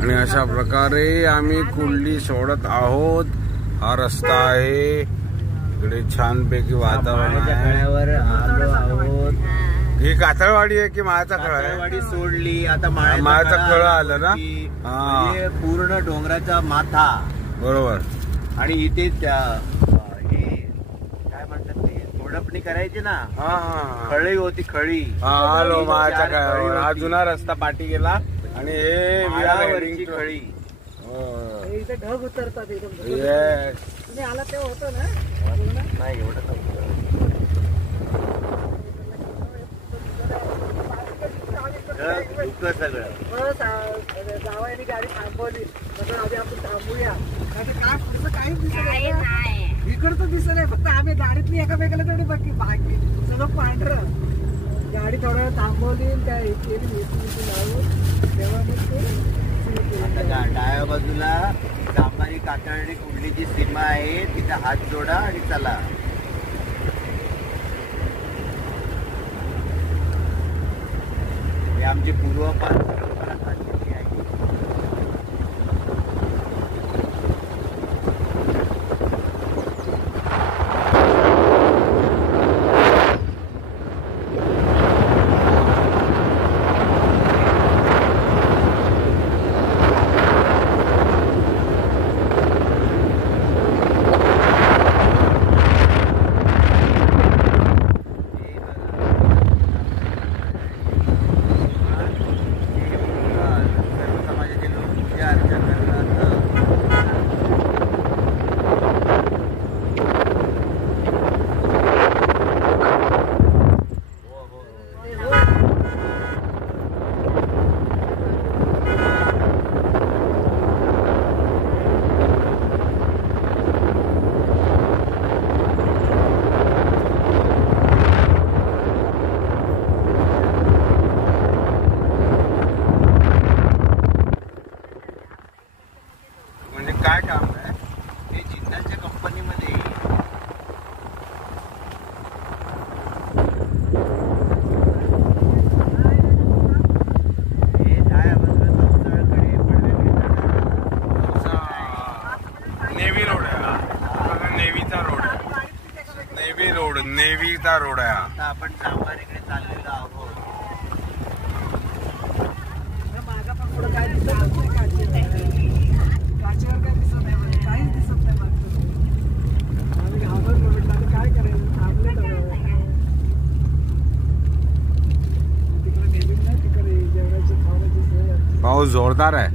आणि अशा प्रकारे आम्ही कुर्ली सोडत आहोत. हा रस्ता आहे. इकडे छानपैकी वातावरण आहे. आलो आहोत. ही कातळवाडी आहे की मायाचा खळा आहे? कातळवाडी सोडली आता मायाचा खळा आलं ना. म्हणजे पूर्ण डोंगराचा माथा बरोबर. आणि इथे हे काय म्हणतात ते तोडपणी करायची ना. खळी होती खळी. आलो मायाचा खळा. हा जुना रस्ता पाठी गेला आणि हे विरावरची खळी. इथे ढग उतरतात एकदम. तुम्ही आला तेव्हा होतं ना? नाही एवढं सगळं जावयाने गाडी थांबवली. आधी आपण थांबूया. काय पुढचं काहीच दिसत नाही. इकडचं दिसत नाही. फक्त आम्ही गाडीतली एकामेकाला तेवढी बाकी बाकी सगळं पांढरं. गाडी थोडा वेळ थांबवली त्या केली लावून तेव्हा आता डाव्या बाजूला जांभारी कातळी कुर्लीची सीमा आहे. तिथे हात जोडा आणि चला. हे आमची पूर्वपार परंपरा चाललेली आहे. काय काम आहे? हे जिंदालच्या कंपनीमध्ये हे काय नेव्ही रोड आहे. नेव्हीचा रोड आहे. नेव्हीचा रोड आहे. आता आपण जांभारीकडे चाललेलो आहोत. मागा पण पुढं काय दिसत नाही. काचेवर काय दिसत नाही. काहीच दिसत नाही. आम्ही घाबरलो. म्हटलं काय करायचं. थांबले तिकडे नेहमी नाही. तिकडे जेवणाची खाण्याची सोय. पाऊस जोरदार आहे.